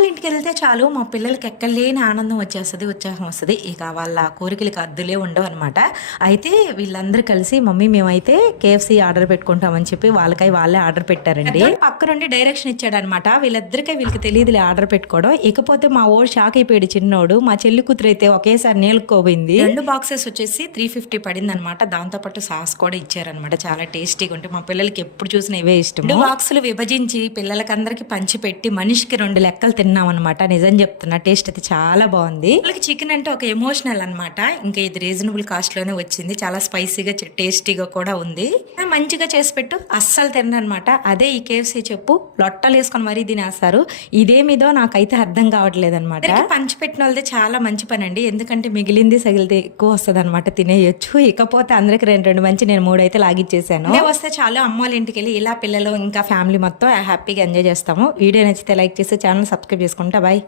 వాళ్ళ ఇంటికి వెళ్తే చాలు మా పిల్లలకి ఎక్కడలేని ఆనందం వచ్చేస్తుంది, ఉత్సాహం వస్తుంది. ఇక వాళ్ళ కోరికలకి అద్దులే ఉండవు అనమాట. అయితే వీళ్ళందరూ కలిసి మమ్మీ మేమైతే KFC ఆర్డర్ పెట్టుకుంటామని చెప్పి వాళ్ళే ఆర్డర్ పెట్టారండి. పక్క నుండి డైరెక్షన్ ఇచ్చాడు అనమాట. వీళ్ళకి తెలియదులే ఆర్డర్ పెట్టుకోవడం. ఇకపోతే మా ఓడు షాక్ అయిపోయాడు చిన్నోడు. మా చెల్లి కూతురు అయితే ఒకేసారి నేలుకోబోయింది. 2 బాక్సెస్ వచ్చేసి 350 పడింది అనమాట. దాంతో పాటు సాస్ కూడా ఇచ్చారనమాట. చాలా టేస్టీగా ఉంటే మా పిల్లలకి ఎప్పుడు చూసిన ఇవే ఇష్టం. 2 బాక్సులు విభజించి పిల్లలకందరికి పంచి పెట్టి మనిషికి 2 లెక్కలు తిన్నాం అనమాట. నిజం చెప్తున్నా, టేస్ట్ అయితే చాలా బాగుంది. వాళ్ళకి చికెన్ అంటే ఒక ఎమోషనల్ అనమాట. ఇంకా ఇది రీజనబుల్ కాస్ట్ లోనే వచ్చింది. చాలా స్పైసీగా టేస్టీగా కూడా ఉంది. మంచిగా చేసి పెట్టు అస్సలు తిననమాట. అదే ఈ KFC చెప్పు లొట్టలు వేసుకొని మరీ తినేస్తారు. ఇదేమిదో నాకైతే అర్థం కావట్లేదు అనమాట. పంచి పెట్టిన వాళ్ళది చాలా మంచి పని అండి. ఎందుకంటే మిగిలింది సగిలితే ఎక్కువ వస్తుంది అనమాట, తినేయొచ్చు. ఇకపోతే అందరికి 2 మంచి నేను 3 అయితే లాగిచ్చేసాను. వస్తే చాలు అమ్మ వాళ్ళ ఇంటికి వెళ్ళి ఇలా పిల్లలు ఇంకా ఫ్యామిలీ మొత్తం హ్యాపీగా ఎంజాయ్ చేస్తాము. వీడియో నచ్చితే లైక్ చేసి ఛానల్ సబ్స్క్రైబ్ చేసుకుంటా. బాయ్.